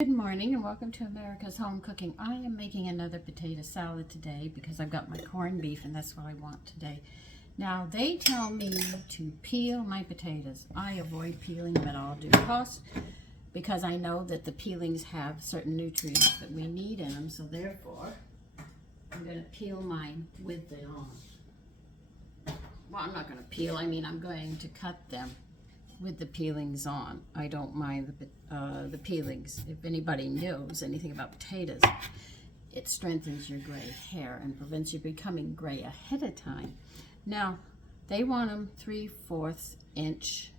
Good morning and welcome to America's Home Cooking. I am making another potato salad today because I've got my corned beef and that's what I want today. Now they tell me to peel my potatoes. I avoid peeling them at all due cost because I know that the peelings have certain nutrients that we need in them, so therefore I'm going to peel mine with it on. Well, I'm not going to peel, I'm going to cut them with the peelings on. I don't mind the peelings. If anybody knows anything about potatoes, it strengthens your gray hair and prevents you becoming gray ahead of time. Now, they want them 3/4 inch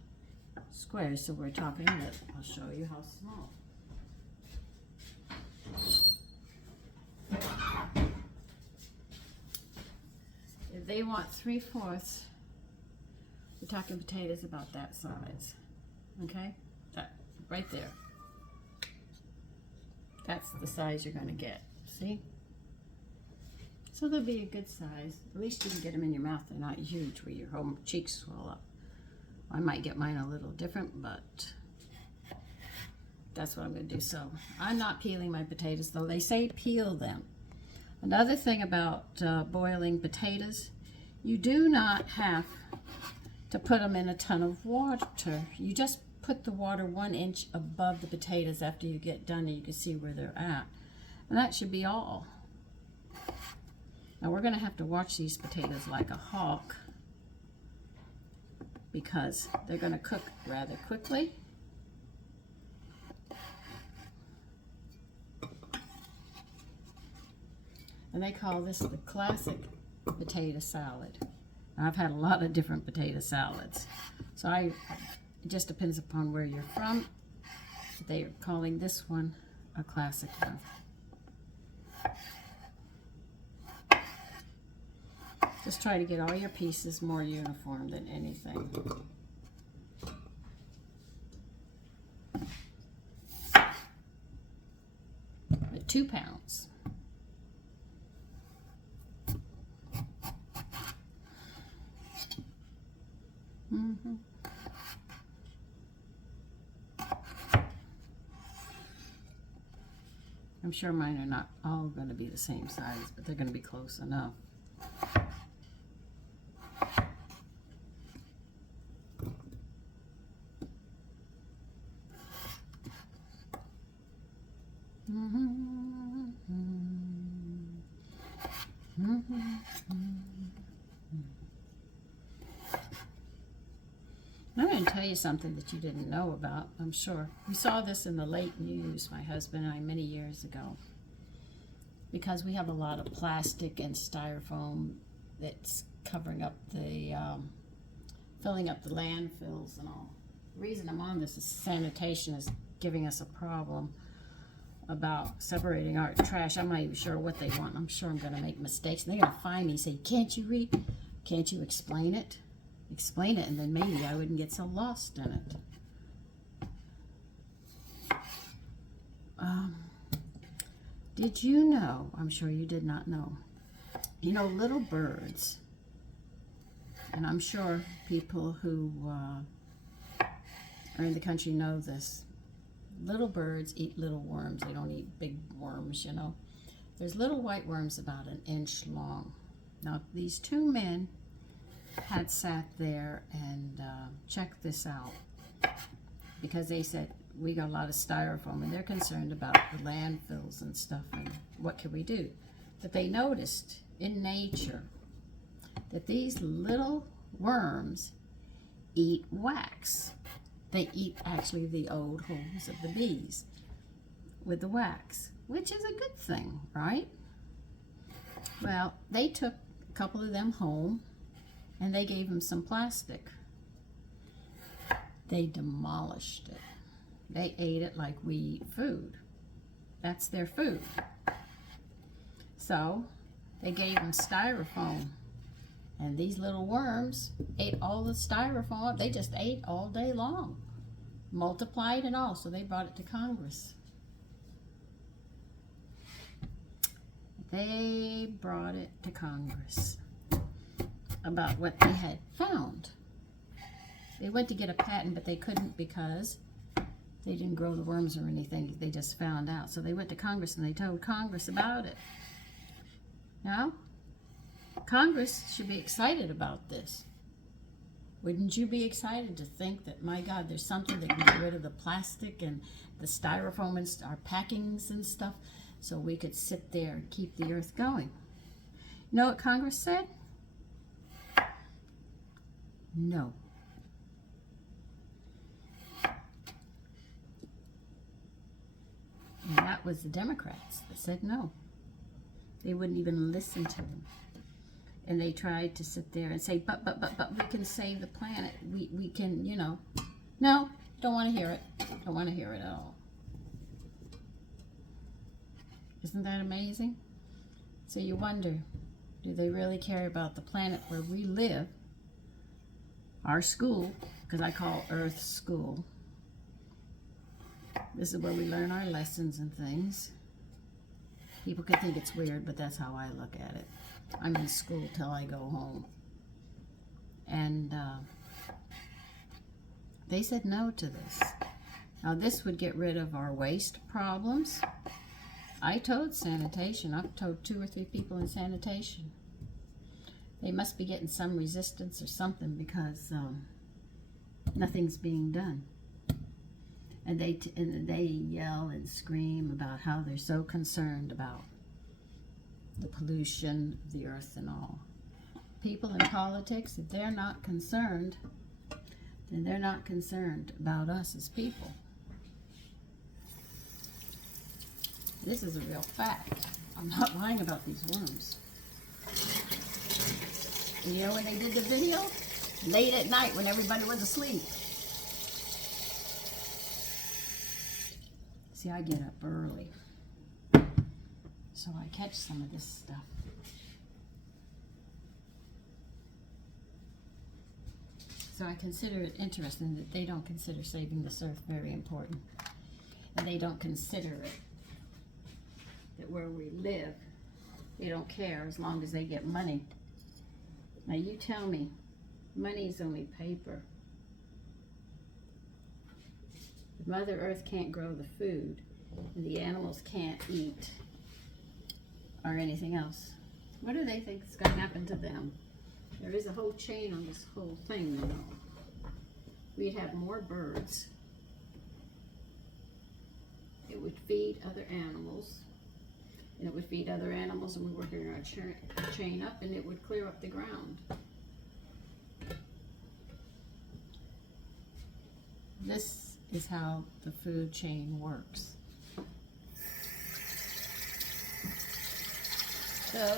squares, so we're talking that. I'll show you how small. If they want 3/4, we're talking potatoes about that size, okay? That right there. That's the size you're going to get, see? So they'll be a good size. At least you can get them in your mouth. They're not huge where your whole cheeks swell up. I might get mine a little different, but that's what I'm going to do. So I'm not peeling my potatoes, though they say peel them. Another thing about boiling potatoes, you do not have to put them in a ton of water. You just put the water 1 inch above the potatoes after you get done, and you can see where they're at. And that should be all. Now we're going to have to watch these potatoes like a hawk because they're going to cook rather quickly. And they call this the classic potato salad. I've had a lot of different potato salads, so it just depends upon where you're from. They are calling this one a classic one. Just try to get all your pieces more uniform than anything. But 2 pounds. I'm sure mine are not all going to be the same size, but they're going to be close enough. I'm going to tell you something that you didn't know about, I'm sure. We saw this in the late news, my husband and I, many years ago. Because we have a lot of plastic and styrofoam that's covering up the, filling up the landfills and all. The reason I'm on this is sanitation is giving us a problem about separating our trash. I'm not even sure what they want. I'm sure I'm going to make mistakes. And they're going to find me and say, can't you read? Can't you explain it? Explain it, and then maybe I wouldn't get so lost in it. Did you know, I'm sure you did not know, you know, little birds, and I'm sure people who are in the country know this, little birds eat little worms. They don't eat big worms, you know. There's little white worms about 1 inch long. Now, these 2 men had sat there and checked this out because they said, we got a lot of styrofoam and they're concerned about the landfills and stuff and what can we do. But they noticed in nature that these little worms eat wax. They eat actually the old homes of the bees with the wax, which is a good thing, right? Well, they took a couple of them home and they gave them some plastic. They demolished it. They ate it like we eat food. That's their food. So they gave them styrofoam. And these little worms ate all the styrofoam. They just ate all day long. Multiplied and all. So they brought it to Congress. They brought it to Congress about what they had found. They went to get a patent, but they couldn't because They didn't grow the worms or anything. They just found out. So they went to Congress and they told Congress about it. Now, Congress should be excited about this. Wouldn't you be excited to think that, my God, there's something that can get rid of the plastic and the styrofoam and our packings and stuff, so we could sit there and keep the earth going? You know what Congress said? No. And that was the Democrats that said no. They wouldn't even listen to them. And they tried to sit there and say, but we can save the planet. We can, you know. No, don't want to hear it. Don't want to hear it at all. Isn't that amazing? So you wonder, do they really care about the planet where we live? Our school, because I call Earth school. This is where we learn our lessons and things. People could think it's weird, but that's how I look at it. I'm in school till I go home. And they said no to this. Now this would get rid of our waste problems. I told sanitation. I've told 2 or 3 people in sanitation. They must be getting some resistance or something because nothing's being done. And they yell and scream about how they're so concerned about the pollution of the earth and all. People in politics, if they're not concerned, then they're not concerned about us as people. This is a real fact. I'm not lying about these worms. And you know when they did the video? Late at night when everybody was asleep. See, I get up early, so I catch some of this stuff. So I consider it interesting that they don't consider saving this earth very important. And they don't consider it that where we live, they don't care as long as they get money. Now you tell me, money's only paper. If Mother Earth can't grow the food, and the animals can't eat, or anything else, what do they think is going to happen to them? There is a whole chain on this whole thing, you know. We'd have more birds. It would feed other animals. And it would feed other animals, and we work our chain up, and it would clear up the ground. This is how the food chain works. So,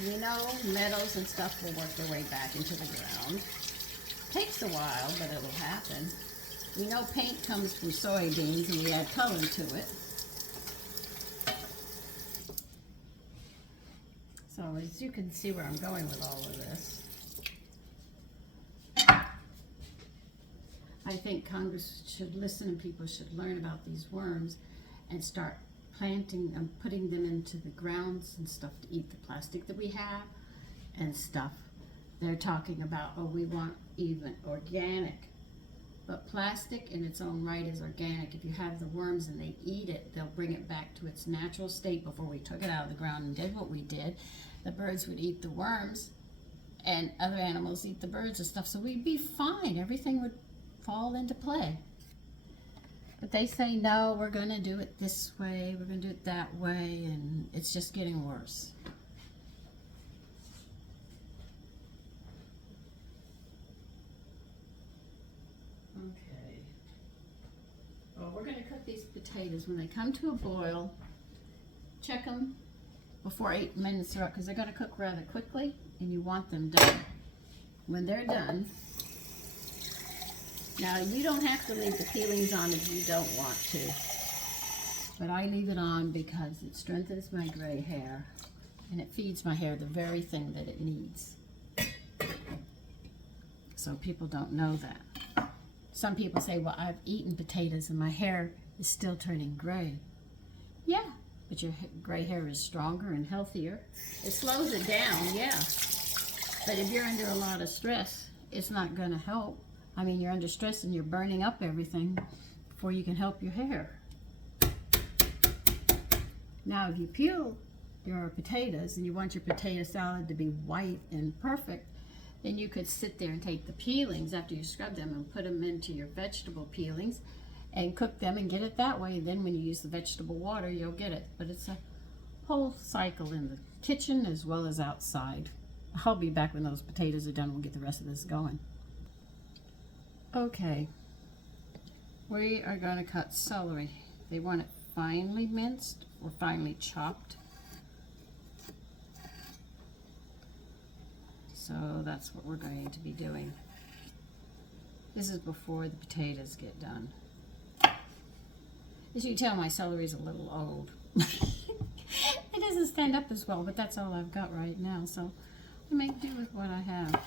you know, meadows and stuff will work their way back into the ground. Takes a while, but it'll happen. We know paint comes from soybeans, and we add color to it. So as you can see where I'm going with all of this, I think Congress should listen and people should learn about these worms and start planting and putting them into the grounds and stuff to eat the plastic that we have and stuff. They're talking about, oh, we want even organic. But plastic in its own right is organic. If you have the worms and they eat it, they'll bring it back to its natural state before we took it out of the ground and did what we did. The birds would eat the worms and other animals eat the birds and stuff. So we'd be fine. Everything would fall into play. But they say, no, we're going to do it this way. We're going to do it that way. And it's just getting worse. Okay. Well, we're going to cook these potatoes. When they come to a boil, check them before 8 minutes are up, because they're going to cook rather quickly, and you want them done. When they're done, now you don't have to leave the peelings on if you don't want to, but I leave it on because it strengthens my gray hair, and it feeds my hair the very thing that it needs. So people don't know that. Some people say, well, I've eaten potatoes and my hair is still turning gray. Yeah, but your gray hair is stronger and healthier. It slows it down, yeah. But if you're under a lot of stress, it's not going to help. I mean, you're under stress and you're burning up everything before you can help your hair. Now, if you peel your potatoes and you want your potato salad to be white and perfect, then you could sit there and take the peelings after you scrub them and put them into your vegetable peelings and cook them and get it that way. Then when you use the vegetable water, you'll get it. But it's a whole cycle in the kitchen as well as outside. I'll be back when those potatoes are done. We'll get the rest of this going. Okay, we are going to cut celery. They want it finely minced or finely chopped. So that's what we're going to be doing. This is before the potatoes get done. As you can tell, my celery is a little old. It doesn't stand up as well, but that's all I've got right now. So I make do with what I have.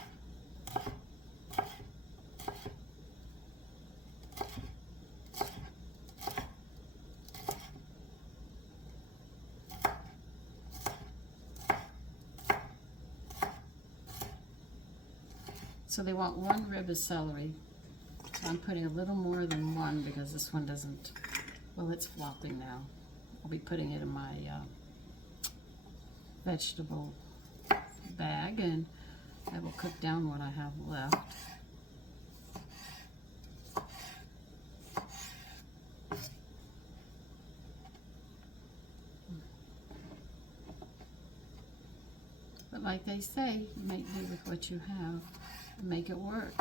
So they want 1 rib of celery. I'm putting a little more than 1 because this one doesn't, well, it's flopping now. I'll be putting it in my vegetable bag, and I will cook down what I have left. But like they say, make do with what you have. Make it work.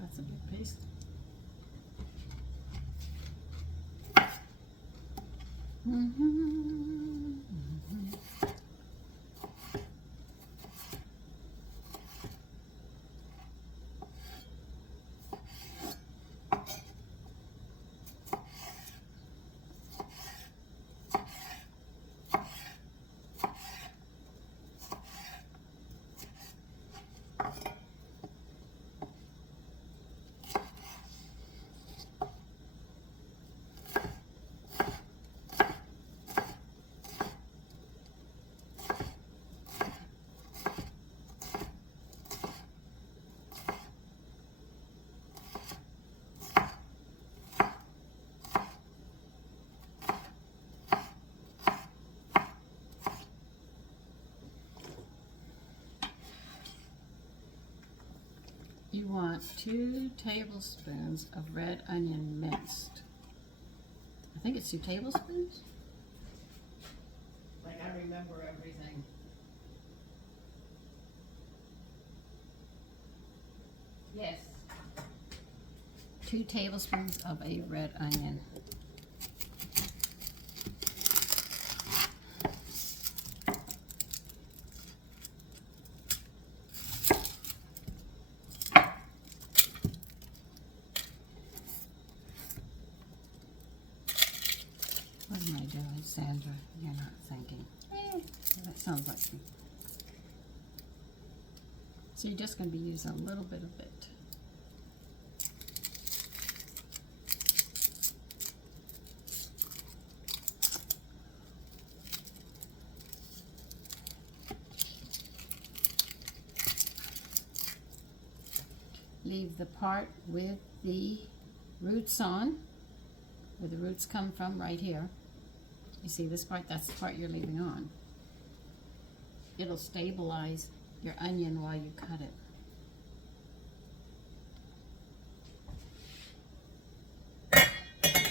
That's a big piece. You want 2 tablespoons of red onion minced. I think it's 2 tablespoons. Like I remember everything. Yes. 2 tablespoons of a red onion. What am I doing, Sandra? You're not thinking. That sounds like me. So you're just going to be using a little bit of it. Leave the part with the roots on, where the roots come from, right here. You see this part? That's the part you're leaving on. It'll stabilize your onion while you cut it.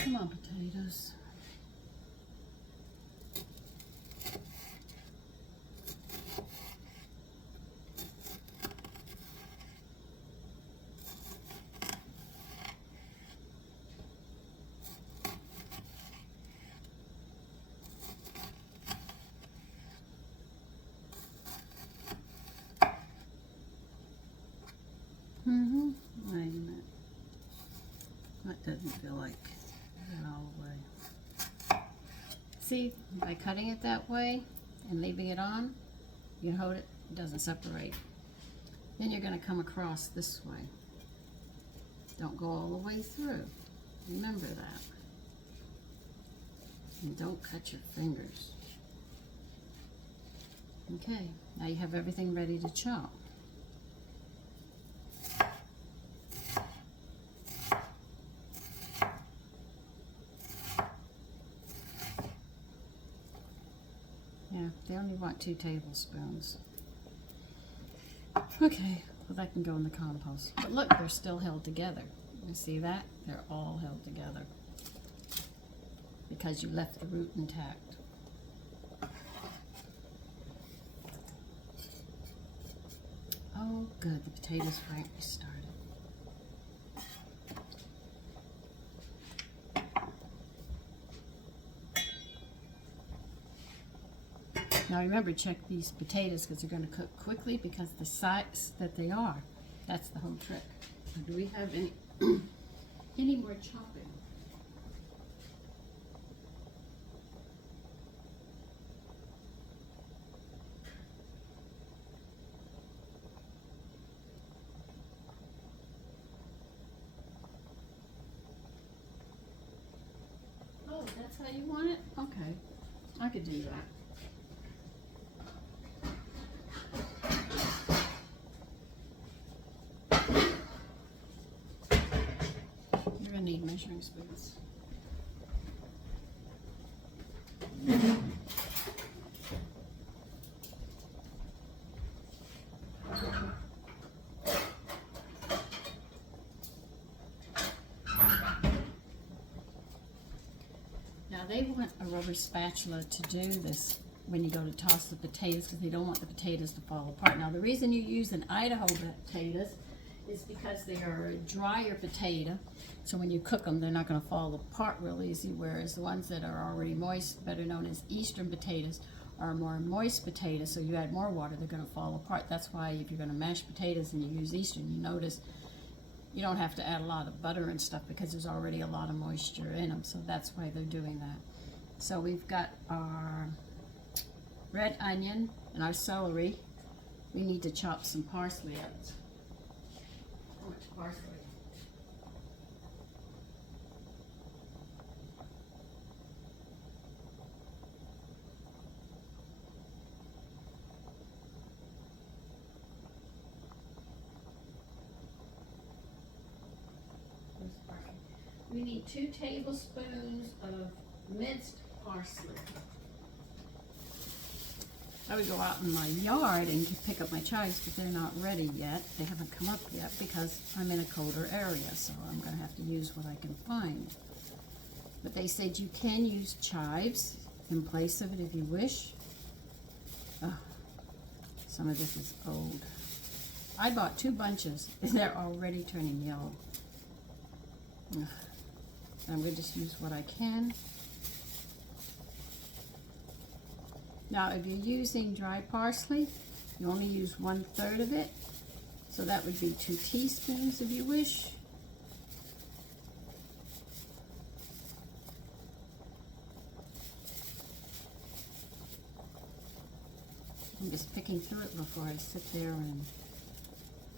Come on, potatoes. Wait a minute. doesn't feel like it all the way. See, by cutting it that way and leaving it on, you hold it, it doesn't separate. Then you're going to come across this way. Don't go all the way through. Remember that. And don't cut your fingers. Okay, now you have everything ready to chop. Yeah, they only want 2 tablespoons. Okay, well that can go in the compost. But look, they're still held together. You see that? They're all held together because you left the root intact. Oh, good. The potatoes finally started. Now remember, check these potatoes because they're going to cook quickly because the size that they are. That's the whole trick. Now, do we have any any more chopping? Oh, that's how you want it? Okay, I could do that. You're gonna need measuring spoons. Now they want a rubber spatula to do this when you go to toss the potatoes because they don't want the potatoes to fall apart. Now the reason you use an Idaho potatoes is because they are a drier potato, so when you cook them they're not going to fall apart real easy, whereas the ones that are already moist, better known as Eastern potatoes, are more moist potatoes, so you add more water, they're going to fall apart. That's why if you're going to mash potatoes and you use Eastern, you notice you don't have to add a lot of butter and stuff because there's already a lot of moisture in them, so that's why they're doing that. So we've got our red onion and our celery. We need to chop some parsley up. How much parsley? We need 2 tablespoons of minced parsley. I would go out in my yard and pick up my chives, but they're not ready yet. They haven't come up yet because I'm in a colder area, so I'm going to have to use what I can find. But they said you can use chives in place of it if you wish. Oh, some of this is old. I bought 2 bunches and they're already turning yellow. Ugh. I'm going to just use what I can. Now, if you're using dry parsley, you only use 1/3 of it. So that would be 2 teaspoons if you wish. I'm just picking through it before I sit there and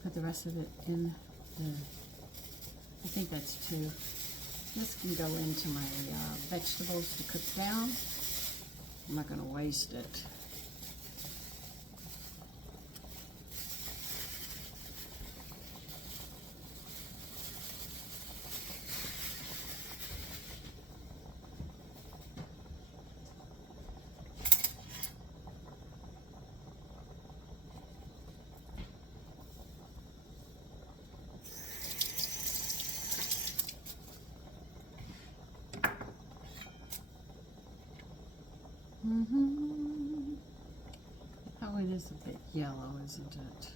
put the rest of it in the, I think that's 2. This can go into my vegetables to cook down. I'm not going to waste it. Oh, it is a bit yellow, isn't it?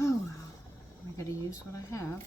Oh well, I gotta use what I have.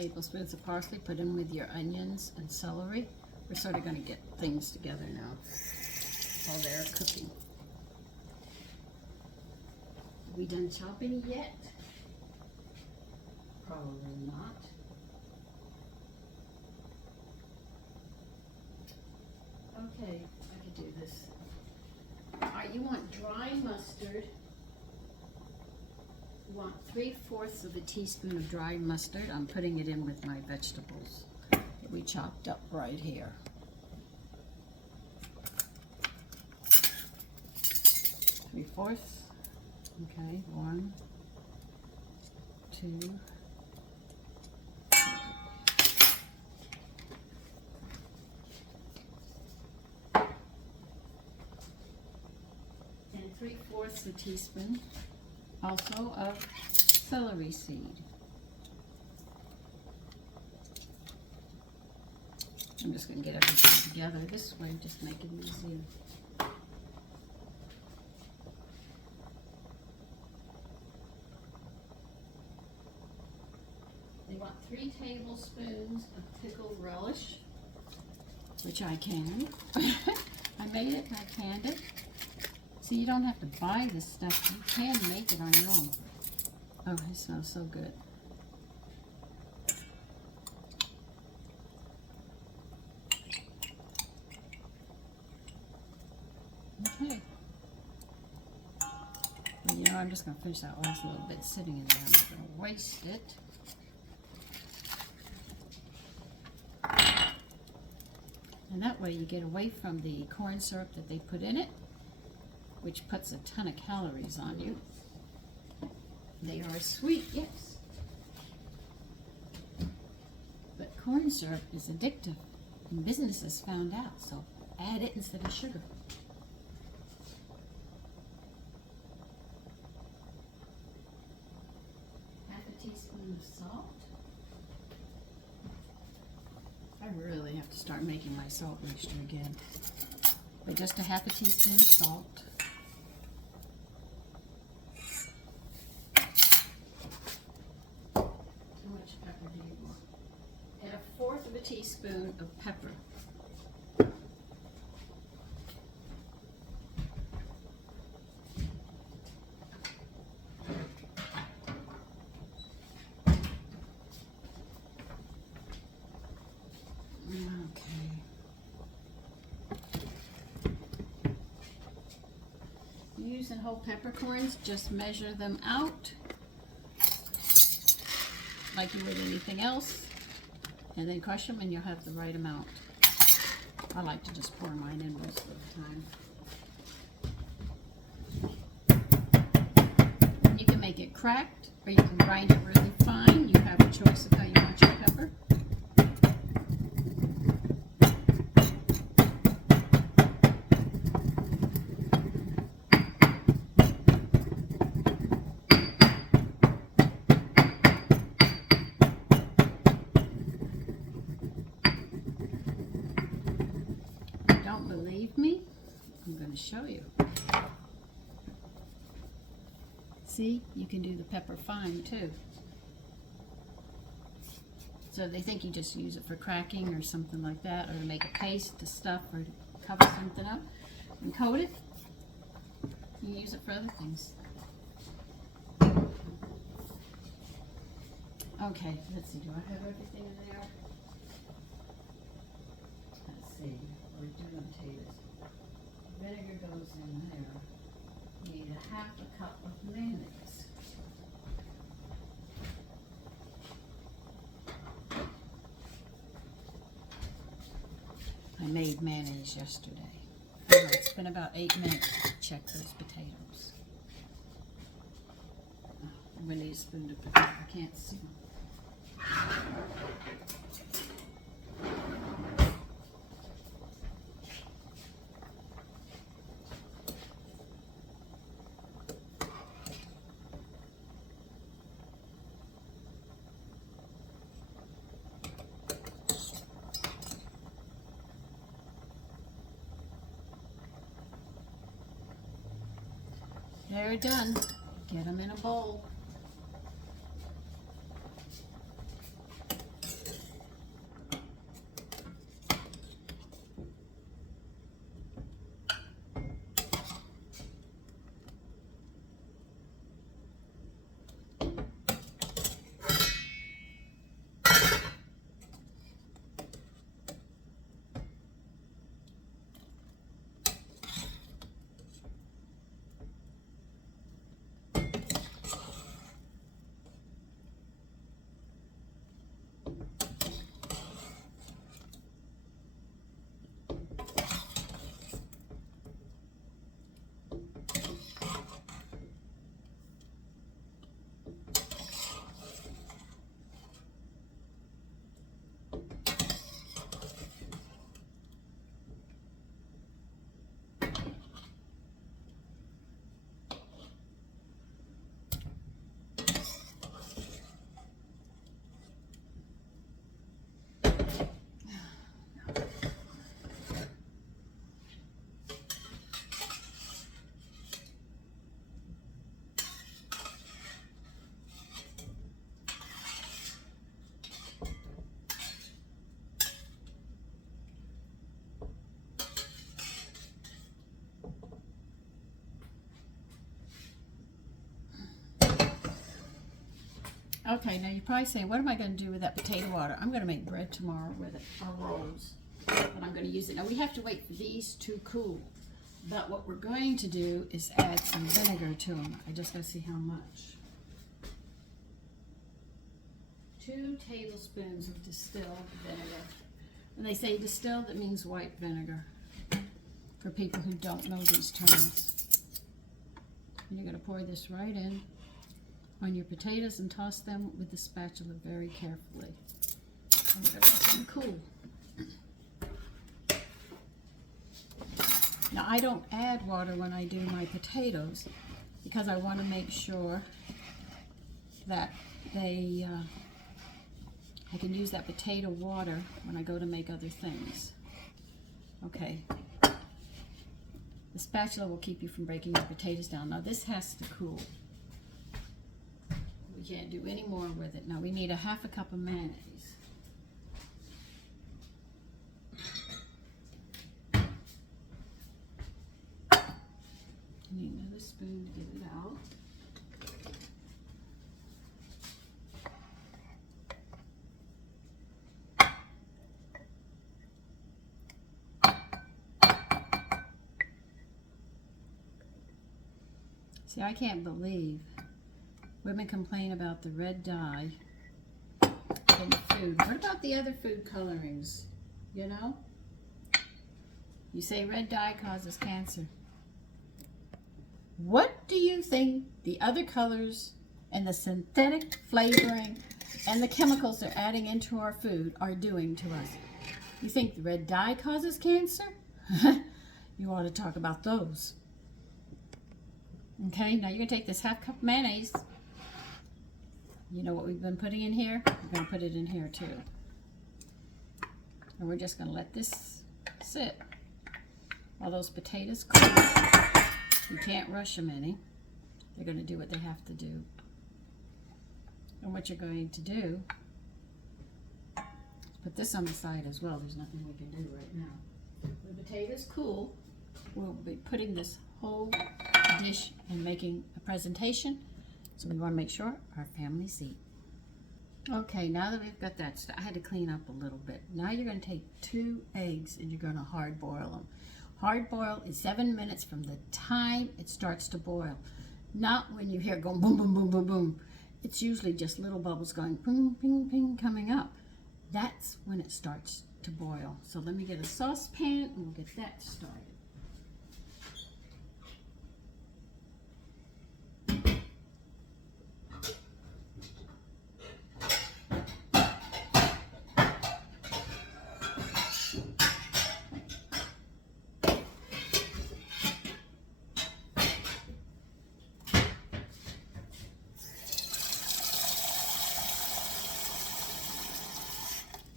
tablespoons of parsley. Put them with your onions and celery. We're sort of going to get things together now while they're cooking. Are we done chopping yet? Probably not. Okay, I could do this. All right, you want dry mustard. You want 3/4 of a teaspoon of dry mustard. I'm putting it in with my vegetables that we chopped up right here. Three-fourths. Okay, 1, 2. And 3/4 a teaspoon also of celery seed. I'm just going to get everything together this way, just make it easy. You want 3 tablespoons of pickled relish, which I canned. I made it, I canned it. See, you don't have to buy this stuff. You can make it on your own. Oh, it smells so good. Okay. And, you know, I'm just going to finish that last little bit sitting in there. I'm not going to waste it. And that way you get away from the corn syrup that they put in it, which puts a ton of calories on you. They are sweet, yes. But corn syrup is addictive, and businesses found out, so add it instead of sugar. Half a teaspoon of salt. I really have to start making my salt mixture again. But just a half a teaspoon of salt. How much pepper do you want? And 1/4 of a teaspoon of pepper. Using whole peppercorns, just measure them out like you would anything else, and then crush them and you'll have the right amount. I like to just pour mine in most of the time. You can make it cracked or you can grind it really fine. You have a choice of how you want your pepper. Don't believe me? I'm going to show you. See, you can do the pepper fine too. So they think you just use it for cracking or something like that, or to make a paste to stuff or to cover something up and coat it. You can use it for other things. Okay, let's see, do I have everything in there? Let's see, we're doing potatoes. Vinegar goes in there. You need 1/2 cup of mayonnaise. I made mayonnaise yesterday. It's been about 8 minutes to check those potatoes. I'm going to need a spoon to put them. I can't see them. They're done. Get them in a bowl. Okay, now you're probably saying, what am I going to do with that potato water? I'm going to make bread tomorrow with it, or rolls. But I'm going to use it. Now we have to wait for these to cool. But what we're going to do is add some vinegar to them. I just got to see how much. 2 tablespoons of distilled vinegar. When they say distilled, it means white vinegar. For people who don't know these terms. And you're going to pour this right in on your potatoes and toss them with the spatula very carefully. And we're going to let them cool. Now I don't add water when I do my potatoes because I want to make sure that I can use that potato water when I go to make other things. Okay. The spatula will keep you from breaking your potatoes down. Now this has to cool. We can't do any more with it. Now we need a 1/2 cup of mayonnaise. You need another spoon to get it out. See, I can't believe women complain about the red dye in food. What about the other food colorings? You know? You say red dye causes cancer. What do you think the other colors and the synthetic flavoring and the chemicals they're adding into our food are doing to us? You think the red dye causes cancer? You ought to talk about those. Okay, now you're going to take this 1/2 cup of mayonnaise. You know what we've been putting in here? We're going to put it in here too. And we're just going to let this sit while those potatoes cool. You can't rush them any. They're going to do what they have to do. And what you're going to do is put this on the side as well. There's nothing we can do right now. When the potatoes cool, we'll be putting this whole dish and making a presentation. So we want to make sure our families eat. Okay, now that we've got that, I had to clean up a little bit. Now you're going to take 2 eggs and you're going to hard boil them. Hard boil is 7 minutes from the time it starts to boil. Not when you hear it going boom, boom, boom, boom, boom. It's usually just little bubbles going ping, ping, ping coming up. That's when it starts to boil. So let me get a saucepan and we'll get that started.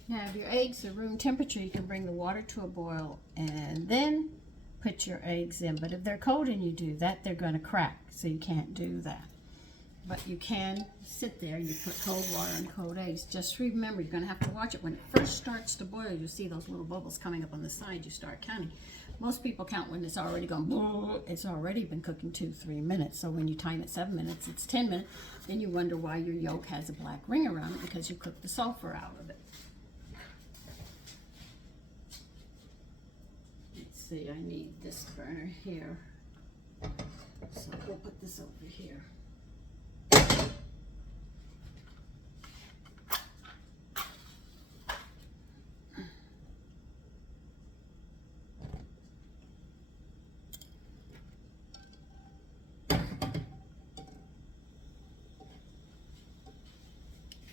Now, if your eggs are room temperature, you can bring the water to a boil and then put your eggs in. But if they're cold and you do that, they're going to crack, so you can't do that. But you can sit there and you put cold water and cold eggs. Just remember, you're going to have to watch it. When it first starts to boil, you'll see those little bubbles coming up on the side. You start counting. Most people count when it's already gone, it's already been cooking 2-3 minutes. So when you time it 7 minutes, it's 10 minutes. Then you wonder why your yolk has a black ring around it, because you cooked the sulfur out of it. See, I need this burner here, so we'll put this over here.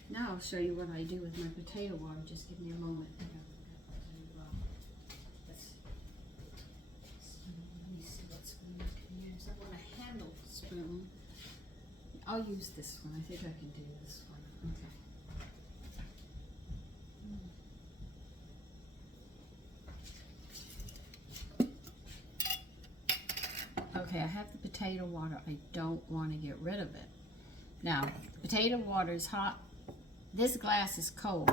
Now I'll show you what I do with my potato water. Just give me a moment. Spoon. I'll use this one. I think I can do this one. Okay. Okay, I have the potato water. I don't want to get rid of it. Now, potato water is hot. This glass is cold.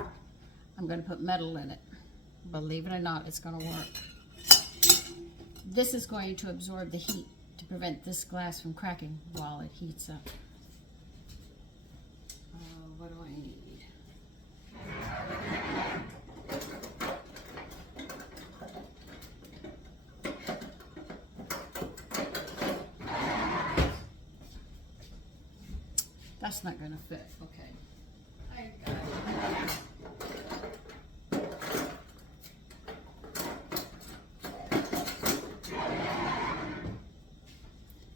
I'm going to put metal in it. Believe it or not, it's going to work. This is going to absorb the heat to prevent this glass from cracking while it heats up. what do I need? That's not gonna fit, okay. I got it.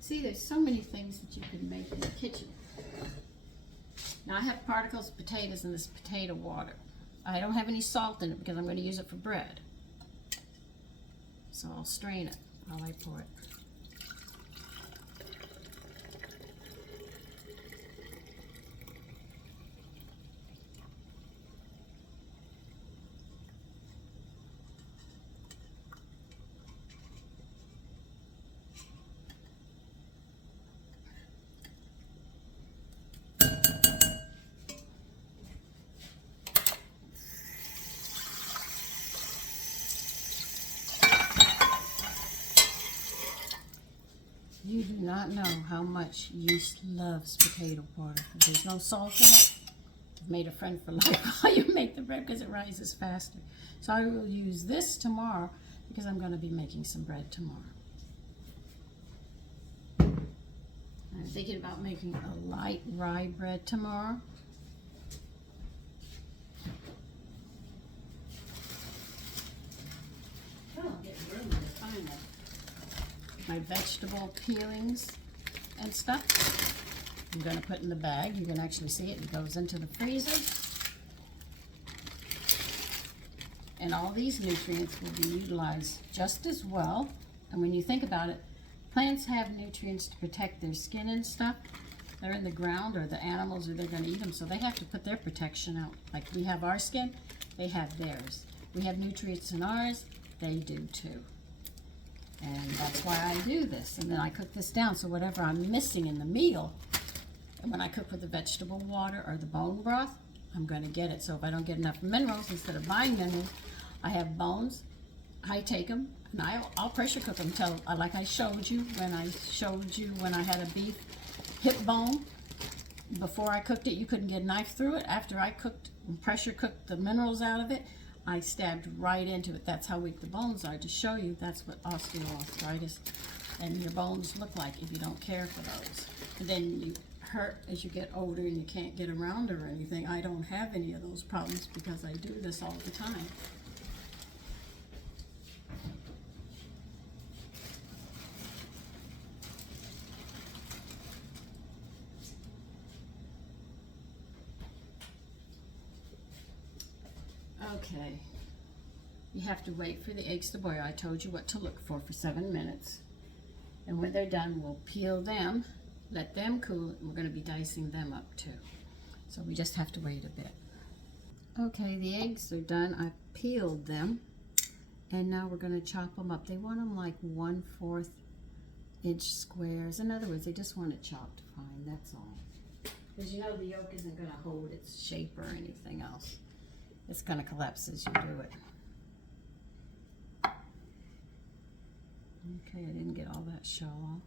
See, there's so many things that you can make in the kitchen. Now I have particles of potatoes in this potato water. I don't have any salt in it because I'm going to use it for bread. So I'll strain it while I pour it. You do not know how much yeast loves potato water. If there's no salt in it, you've made a friend for life while you make the bread because it rises faster. So I will use this tomorrow because I'm going to be making some bread tomorrow. I'm thinking about making a light rye bread tomorrow. Oh, I'll get room to find it. My vegetable peelings and stuff. I'm going to put in the bag. You can actually see it. It goes into the freezer. And all these nutrients will be utilized just as well. And when you think about it, plants have nutrients to protect their skin and stuff. They're in the ground, or the animals, or they're going to eat them. So they have to put their protection out. Like we have our skin, they have theirs. We have nutrients in ours, they do too. And that's why I do this. And then I cook this down, so whatever I'm missing in the meal, and when I cook with the vegetable water or the bone broth, I'm going to get it. So if I don't get enough minerals, instead of buying minerals, I have bones. I take them and I'll pressure cook them till, like I showed you when I had a beef hip bone. Before I cooked it, you couldn't get a knife through it. After I pressure cooked the minerals out of it, I stabbed right into it. That's how weak the bones are, to show you that's what osteoarthritis and your bones look like if you don't care for those. And then you hurt as you get older and you can't get around or anything. I don't have any of those problems because I do this all the time. Okay, you have to wait for the eggs to boil. I told you what to look for 7 minutes. And when they're done, we'll peel them, let them cool, and we're going to be dicing them up too. So we just have to wait a bit. Okay, the eggs are done. I've peeled them, and now we're going to chop them up. They want them like 1/4 inch squares. In other words, they just want it chopped fine, that's all. Because you know the yolk isn't going to hold its shape or anything else. It's going to collapse as you do it. Okay, I didn't get all that shell off.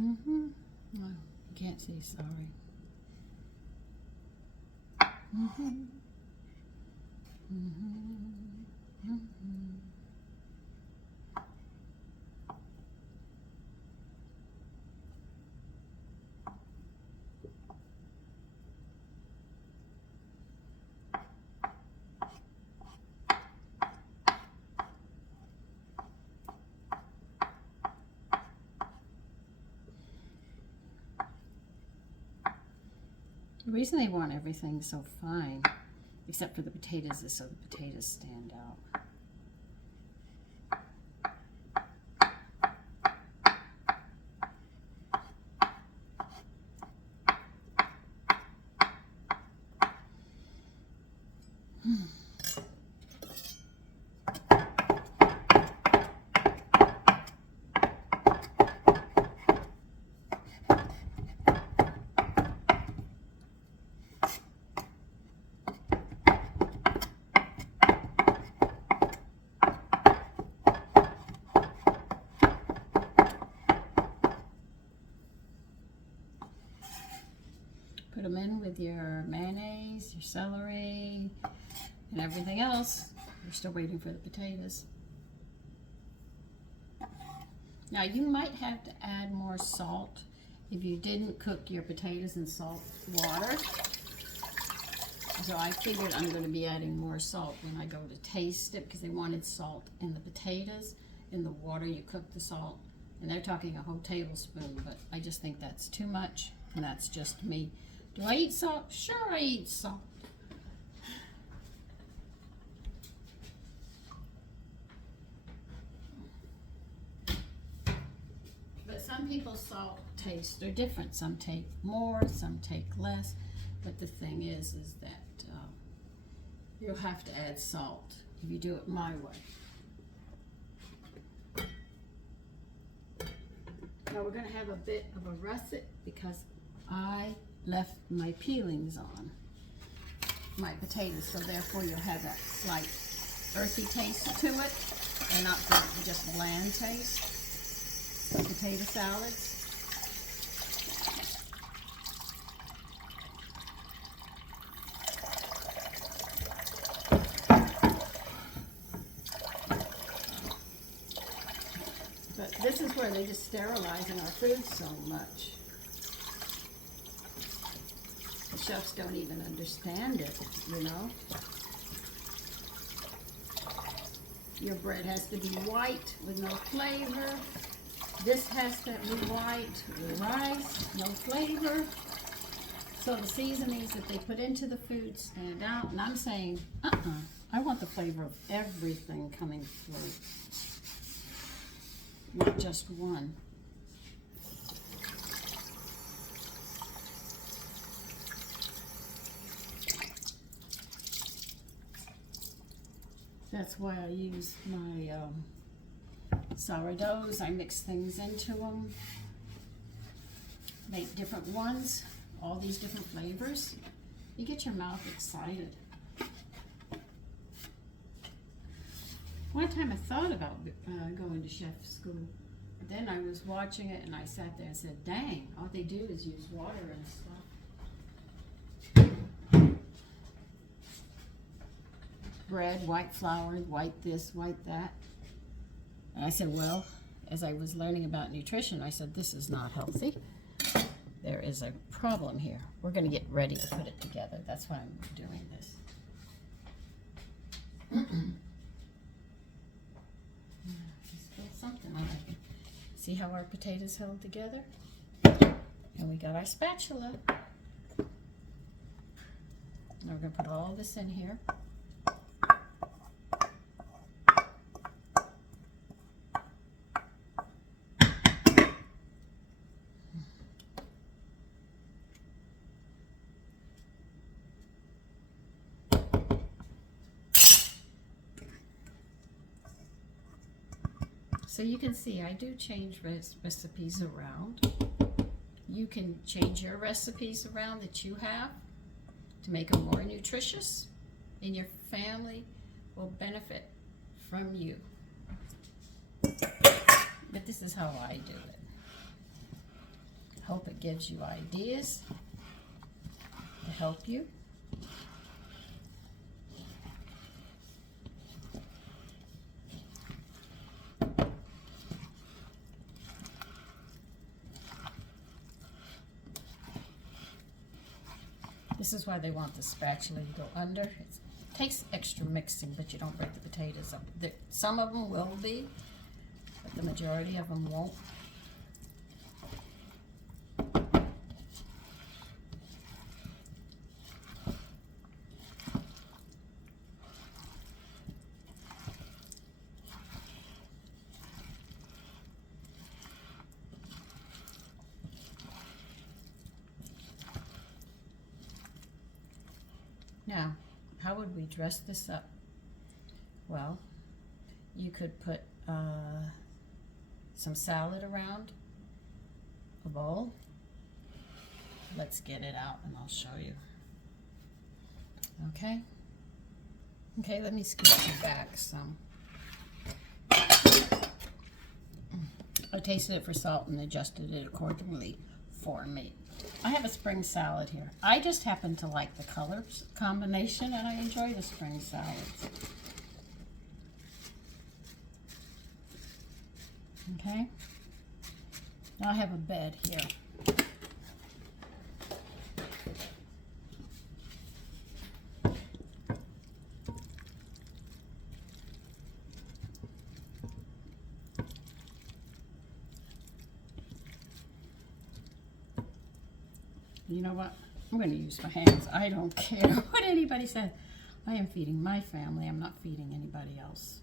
Oh, you can't see, sorry. The reason they want everything so fine, except for the potatoes, is so the potatoes stand out. Put them in with your mayonnaise, your celery, and everything else. We're still waiting for the potatoes. Now you might have to add more salt if you didn't cook your potatoes in salt water. So I figured I'm going to be adding more salt when I go to taste it, because they wanted salt in the potatoes. In the water you cook the salt, and they're talking a whole tablespoon, but I just think that's too much, and that's just me. Do I eat salt? Sure, I eat salt. But some people's salt tastes are different. Some take more, some take less. But the thing is that you'll have to add salt if you do it my way. Now we're going to have a bit of a russet because I left my peelings on my potatoes, so therefore you'll have that slight earthy taste to it and not the just bland taste of potato salads. But this is where they just sterilizing our food so much. The chefs don't even understand it, you know. Your bread has to be white with no flavor. This has to be white with rice, no flavor. So the seasonings that they put into the food stand out. And I'm saying, I want the flavor of everything coming through, not just one. That's why I use my sourdoughs. I mix things into them, make different ones, all these different flavors. You get your mouth excited. One time I thought about going to chef school. Then I was watching it and I sat there and said, dang, all they do is use water and stuff. Bread, white flour, white this, white that. And I said, well, as I was learning about nutrition, I said, this is not healthy. There is a problem here. We're going to get ready to put it together. That's why I'm doing this. Just something on it. See how our potatoes held together? And we got our spatula. Now we're going to put all this in here. So you can see I do change recipes around. You can change your recipes around that you have to make them more nutritious, and your family will benefit from you. But this is how I do it. Hope it gives you ideas to help you. This is why they want the spatula to go under. It takes extra mixing, but you don't break the potatoes up. Some of them will be, but the majority of them won't. Now, how would we dress this up? Well, you could put some salad around a bowl. Let's get it out and I'll show you. Okay? Okay, let me scoot you back some. I tasted it for salt and adjusted it accordingly for me. I have a spring salad here. I just happen to like the color combination and I enjoy the spring salads. Okay? Now I have a bed here. You know what? I'm going to use my hands. I don't care what anybody says. I am feeding my family. I'm not feeding anybody else.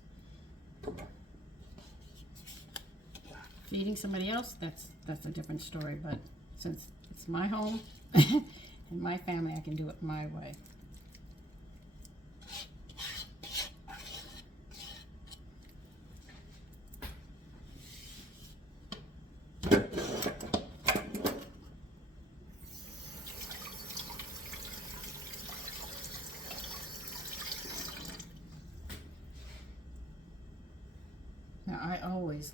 Feeding somebody else, that's a different story. But since it's my home and my family, I can do it my way. Now I always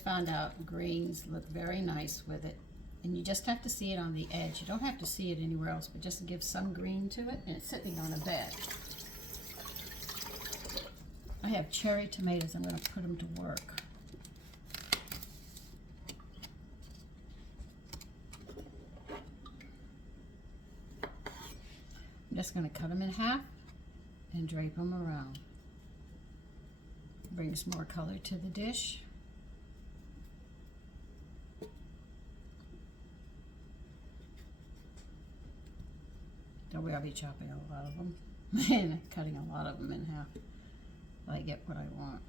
found out greens look very nice with it, and you just have to see it on the edge. You don't have to see it anywhere else, but just give some green to it, and it's sitting on a bed. I have cherry tomatoes. I'm going to put them to work. I'm just going to cut them in half and drape them around. Brings more color to the dish. Don't worry, I'll be chopping a lot of them and cutting a lot of them in half till I get what I want.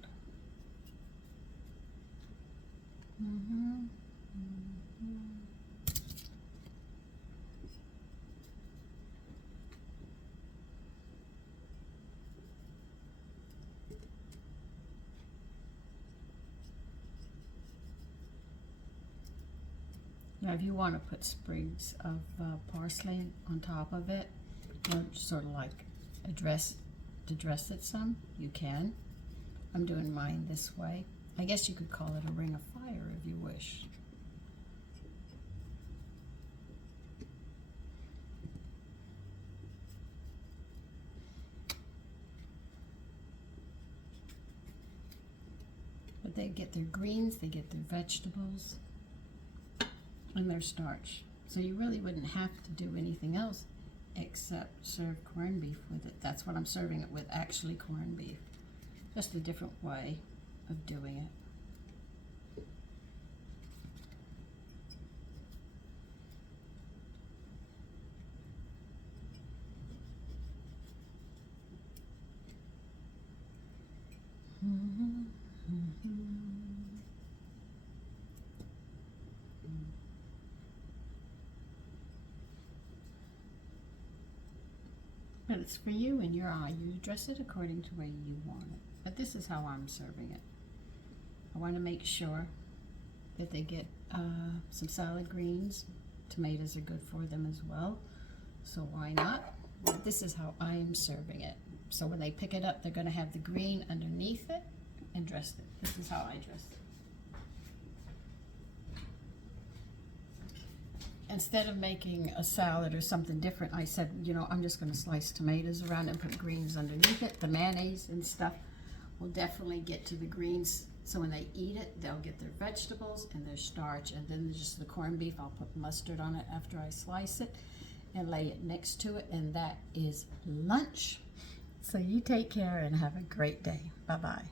Now, if you want to put sprigs of parsley on top of it, or sort of like to dress it some, you can. I'm doing mine this way. I guess you could call it a ring of fire if you wish. But they get their greens, they get their vegetables, and their starch. So you really wouldn't have to do anything else except serve corned beef with it. That's what I'm serving it with, actually corned beef. Just a different way of doing it. But it's for you and your eye. You dress it according to the way you want it. But this is how I'm serving it. I want to make sure that they get some salad greens. Tomatoes are good for them as well. So why not? But this is how I am serving it. So when they pick it up, they're going to have the green underneath it and dress it. This is how I dress it. Instead of making a salad or something different, I said, you know, I'm just going to slice tomatoes around and put greens underneath it. The mayonnaise and stuff will definitely get to the greens. So when they eat it, they'll get their vegetables and their starch. And then just the corned beef, I'll put mustard on it after I slice it and lay it next to it. And that is lunch. So you take care and have a great day. Bye-bye.